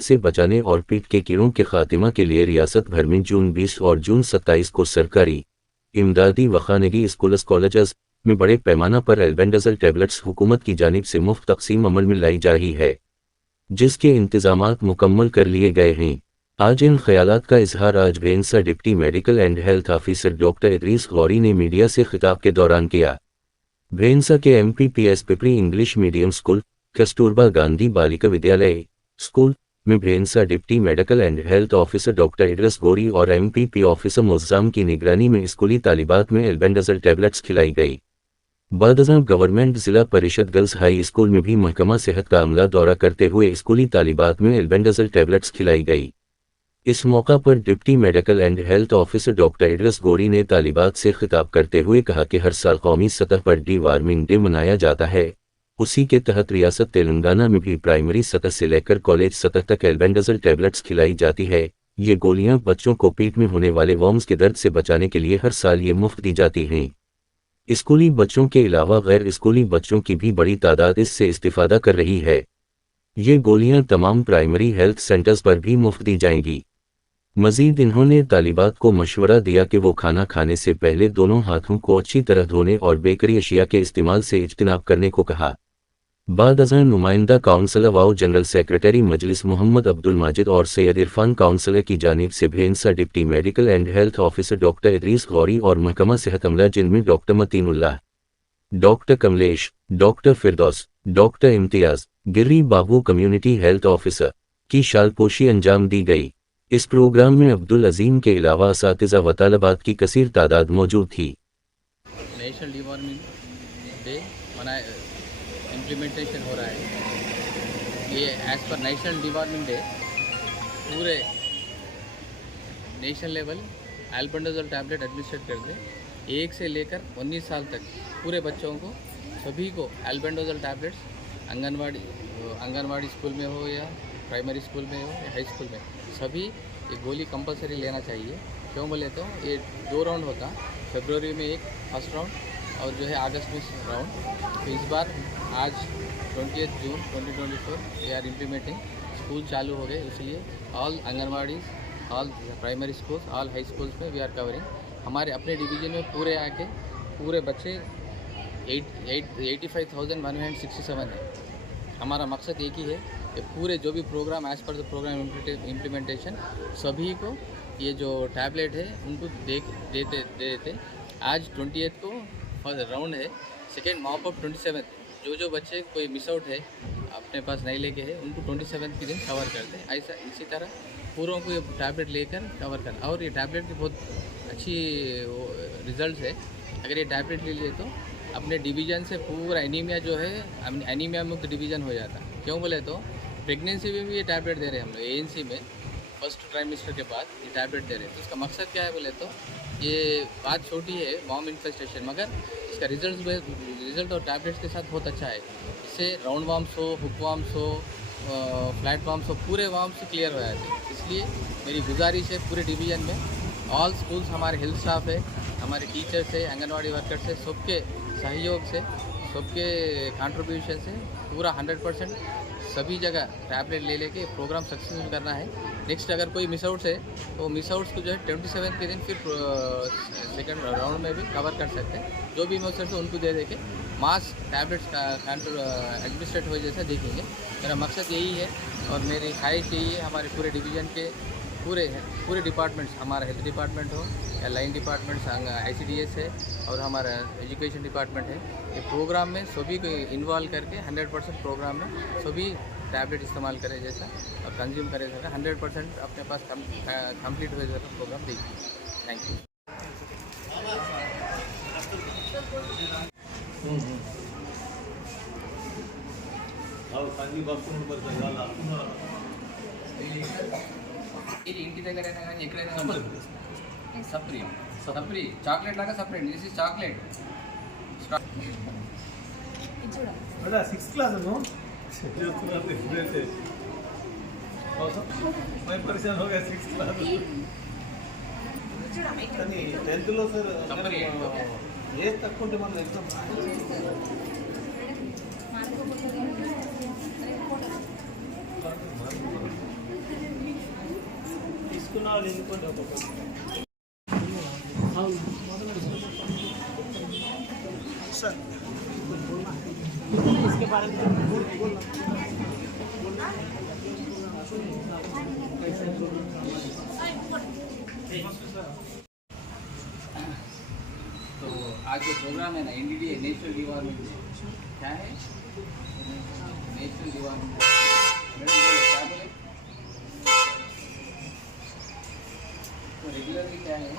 से बचाने और पेट के कीड़ों के खात्मा के लिए रियासत भर में जून 20 और जून 27 को सरकारी इमदादी व खानगी स्कूल्स कॉलेजेस में बड़े पैमाना पर एल्बेंडाजोल टैबलेट्स हुकूमत की जानिब से मुफ्त तकसीम अमल में लाई जा रही है, जिसके इंतजामात मुकम्मल कर लिए गए हैं। आज इन ख्यालात का इजहार आज Bhainsa deputy medical and health officer doctor Idris Gauri ने मीडिया से खिताब के दौरान किया। भेंसा के MPPS Pipri English medium school, Kasturba Gandhi बालिका विद्यालय स्कूल में Bhainsa deputy medical and health officer doctor Idris Gauri और MPP ऑफिसर मुअज़्ज़म की निगरानी में स्कूली तालिबात में एल्बेंडाजोल टैबलेट्स खिलाई गई। बदअज़म गवर्नमेंट ज़िला परिषद गर्ल्स हाई स्कूल में भी महकमा सेहत का अमला दौरा करते हुए स्कूली तालिबात में एल्बेंडाजोल टैबलेट्स खिलाई गई। इस मौका पर deputy medical and health officer doctor Idris Gauri ने तालिबात से खिताब करते हुए कहा कि हर साल कौमी सतह पर डीवार्मिंग डे मनाया जाता है, उसी के तहत रियासत तेलंगाना में भी प्राइमरी सतह से लेकर कॉलेज सतह तक एल्बेंडाजोल टैबलेट्स खिलाई जाती है। ये गोलियां बच्चों को पेट में होने वाले वर्म्स के दर्द से बचाने के लिए हर साल ये मुफ्त दी जाती हैं। स्कूली बच्चों के अलावा गैर स्कूली बच्चों की भी बड़ी तादाद इससे इस्तिफादा कर रही है। ये गोलियां तमाम प्राइमरी हेल्थ सेंटर्स पर भी मुफ्त दी जाएंगी। मजीद इन्होंने तालिबात को मशवरा दिया कि वो खाना खाने से पहले दोनों हाथों को अच्छी तरह धोने और बेकरी अशिया के इस्तेमाल से इज्तिनाब करने को कहा। बाद-अज़हर नुमाइंदा काउंसलर व जनरल सेक्रेटरी मजलिस मोहम्मद अब्दुल माजिद और सैयद इरफान काउंसलर की जानिब से Bhainsa deputy medical and health officer doctor Idris Gauri और महकमा सेहत अमला जिनमें doctor Matinullah, doctor Kamlesh, doctor Firdaus, doctor Imtiaz, Giri Babu community health officer की शालपोशी अंजाम दी गई। इस प्रोग्राम में अब्दुल अजीम के अलावा असातिज़ा व तलबात की कसीर तादाद मौजूद थी। नेशनल डीवार्मिंग डे इम्प्लीमेंटेशन हो रहा है। ये as per national deworming day पूरे national level albendazole tablet administrate कर दे। 1 से लेकर 19 साल तक पूरे बच्चों को सभी को एल्बेंडाजोल टैबलेट्स आंगनवाड़ी स्कूल में हो या प्राइमरी स्कूल में हो या हाई स्कूल में सभी ये गोली कंपलसरी लेना चाहिए। क्यों बोले तो ये 2 राउंड होता, फरवरी में एक फर्स्ट राउंड और जो है अगस्त में राउंड। तो इस बार आज 20 जून 2024 वी आर इम्प्लीमेंटिंग। स्कूल चालू हो गए, इसलिए all anganwadi, all primary schools, all high schools में वी आर कवरिंग। हमारे अपने डिवीज़न में पूरे आके पूरे बच्चे 85,167 है। हमारा मकसद एक ही है कि पूरे जो भी programme as per the programme implementation सभी को ये जो टैबलेट है उनको देते। आज 20th को फर्स्ट राउंड है, सेकेंड मॉप अप 27 जो बच्चे कोई मिस आउट है अपने पास नहीं लेके है उनको 27 के दिन कवर करते हैं। ऐसा इसी तरह पूरों को ये टैबलेट लेकर कवर करना। और ये टैबलेट की बहुत अच्छी रिजल्ट है। अगर ये टैबलेट ले लिए तो अपने डिवीज़न से पूरा एनीमिया जो है एनीमिया मुक्त डिवीज़न हो जाता है। क्यों बोले तो प्रेगनेंसी में भी ये टैबलेट दे रहे हैं हम लोग। ANC में फर्स्ट ट्राइमेस्टर के बाद ये टैबलेट दे रहे हैं। तो इसका मकसद क्या है बोले तो ये बात छोटी है मॉम इन्फेस्टेशन, मगर इसका रिजल्ट और टैबलेट्स के साथ बहुत अच्छा है। इससे राउंड वार्म्स हो, हुक वार्म्स हो, फ्लैट वार्म्स हो, पूरे वार्म्स क्लियर हो जाते हैं। इसलिए मेरी गुजारिश है पूरे डिवीज़न में ऑल स्कूल्स, हमारे हेल्थ स्टाफ है, हमारे टीचर्स है, आंगनवाड़ी वर्कर्स है, सबके सहयोग से, सबके कंट्रीब्यूशन से पूरा 100% सभी जगह टैबलेट ले लेके प्रोग्राम सक्सेसफुल करना है। नेक्स्ट अगर कोई मिस आउट्स है तो मिस आउट्स को जो है 27 के दिन फिर सेकंड राउंड में भी कवर कर सकते हैं। जो भी मिस आउट्स है उनको दे देके मास टैबलेट्स का एडमिनिस्ट्रेट हो जैसा देखेंगे। मेरा मकसद यही है और मेरी ख्वाहिश यही है हमारे पूरे डिवीज़न के पूरे डिपार्टमेंट्स, हमारा हेल्थ डिपार्टमेंट हो या लाइन डिपार्टमेंट्स, ICDS है और हमारा एजुकेशन डिपार्टमेंट है, ये प्रोग्राम में सभी को इन्वॉल्व करके 100% प्रोग्राम में सभी टैबलेट इस्तेमाल करें जैसा और कंज्यूम करें जैसा 100% अपने पास कंप्लीट हुए जैसा प्रोग्राम देखिए। Thank you. ఇది ఇంటి దగ్గరైనా కానీ ఎక్కడైనా సప్రీ చాక్లెట్ లాగా సపరేట్. This is chocolate. बड़ा 6th क्लास में मैं परेशान हो गया 6th क्लास కానీ 10th లో సార్ ఏ తక్కువ ఉంటే మనం ఎగ్జామ్ तो आज जो प्रोग्राम है ना NDDA नेशनल डिवार्मेंट क्या है नेशनल डिवार्मेंट मैडम बोले क्या बोले तो रेगुलरली क्या है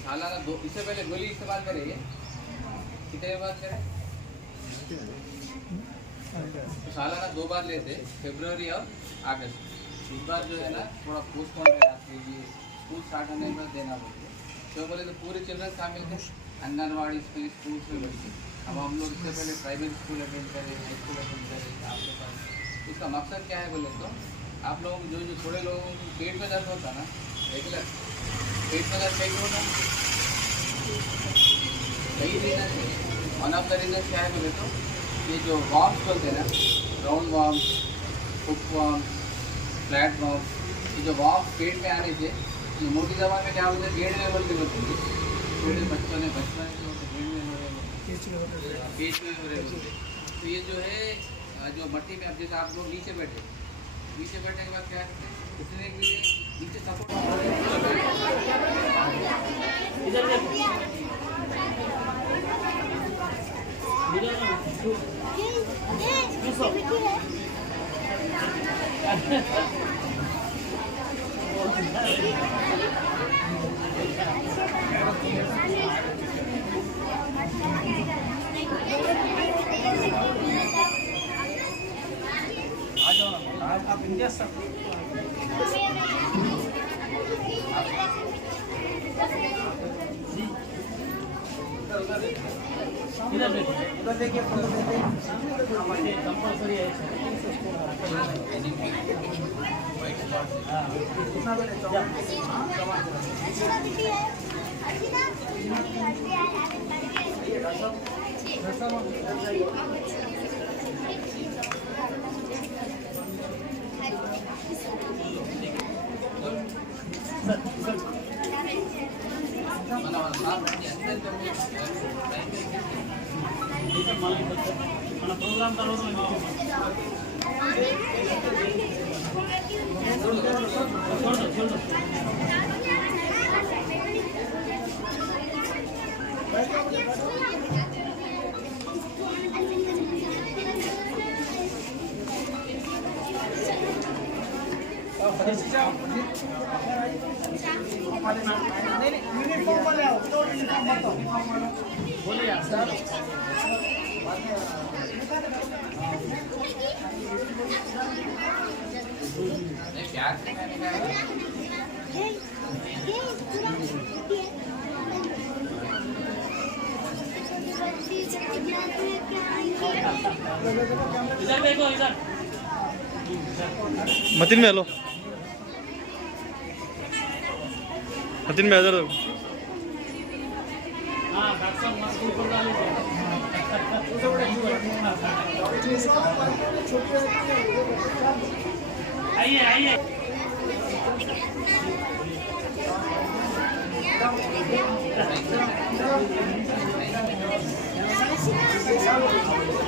सालाना दो इससे पहले गोली इस्तेमाल करेंगे कितने बार करें तो सालाना 2 बार लेते फरवरी और अगस्त इस बार जो है ना थोड़ा पोस्टपोन है ये स्कूल स्टार्ट होने के बाद देना बोलते तो बोले तो पूरे चिल्ड्रन शामिल थे अंगनवाड़ी स्कूल्स में बच्चे अब हम लोग इससे पहले प्राइवेट स्कूल अटेंड करें स्कूल अटेंड करें आपके पास इसका मकसद क्या है बोले तो आप लोगों को जो थोड़े लोगों को पेट में दर्द होता ना रेगुलर पेट में दर्द कहीं होना कई रीज़न है वन ऑफ द रीज़न क्या है बोले तो ये जो वॉर्म्स बोलते हैं ना round worms hook worms flat worms ये जो वॉर्म्स पेट में आने से ये मोटी दवा में क्या बोलते हैं ग्रेड लेवल की होती है छोटे बच्चों ने बचपन में पेट में हो रहे होते तो ये जो है जो मट्टी में अब जैसे आप लोग नीचे बैठे के बाद क्या करते हैं उठने के लिए नीचे सपोर्ट आप इंडिया सब उधर देखिए फोटो देखिए कंपलसरी है कितना बेटे మన ప్రోగ్రామ్ తర్వాత यूनिफॉर्म वाले आओ तो यूनिफॉर्म बताओ बोलिए सर इधर देखो इधर मतिन में हेलो मतिन में इधर हाँ डॉक्टर साहब मस्ती कर डाले आइए आइए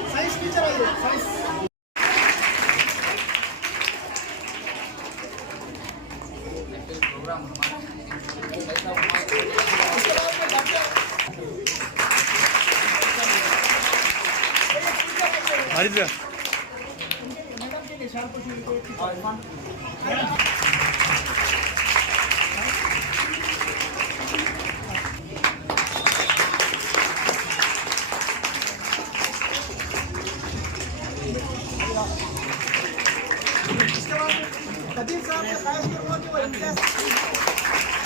साइंस टीचर आइए साइंस प्रोग्राम हारिस भैया मैडम के निशान पर इसके बाद कदीर साहब का खास करवा के वो इम्तियाज